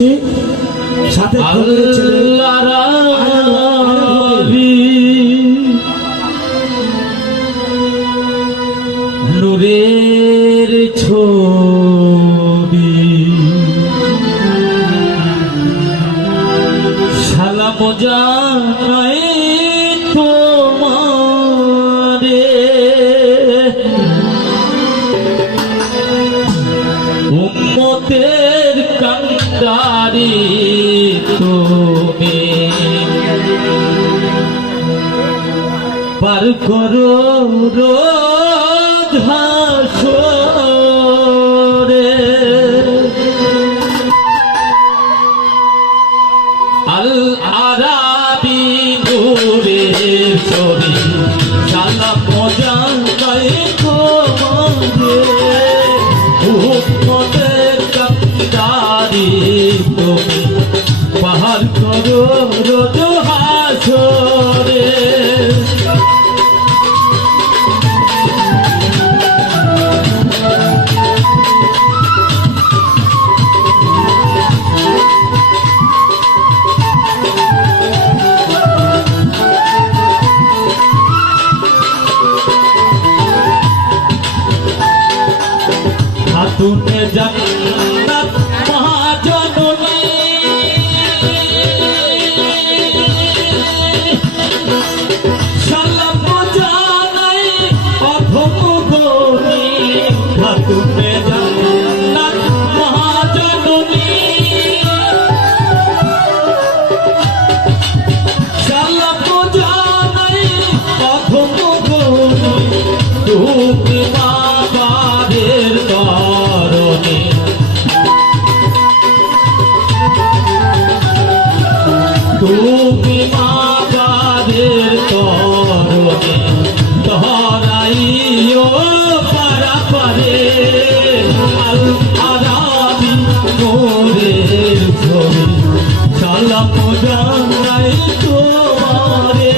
সাথে নূরের ছবি। সালাম জানাই তোমারে। উম্মতের তুমি। পার করো রে আল আরাবি टूटे जाए তুমি বাবের করণে ধরাইও পারা পারে আল আরাবি মোরের ছবি সালাম জানাই তোমারে।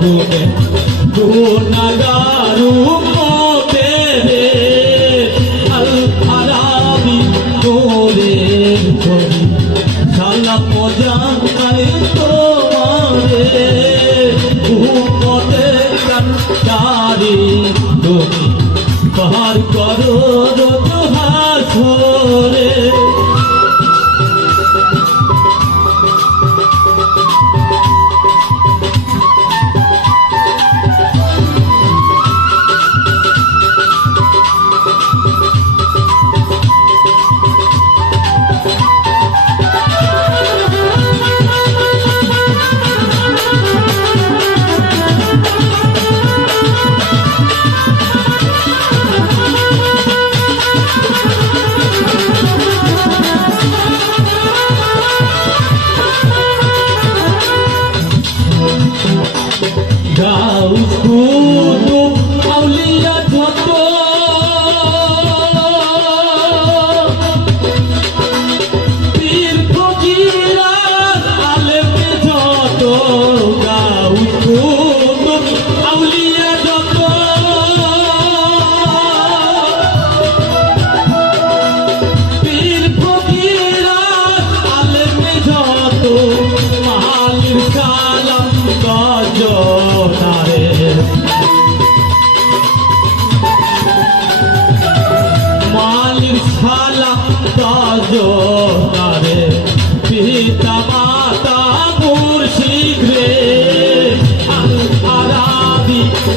গুণে গুণগারু পেরে আল আরাবি তোরের ছবি সালাম জানাই তোমারে উম্মতের কান্তারি তুমি পাহাড় করো রোজ হাসরে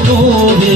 ಗೋವಿಂದ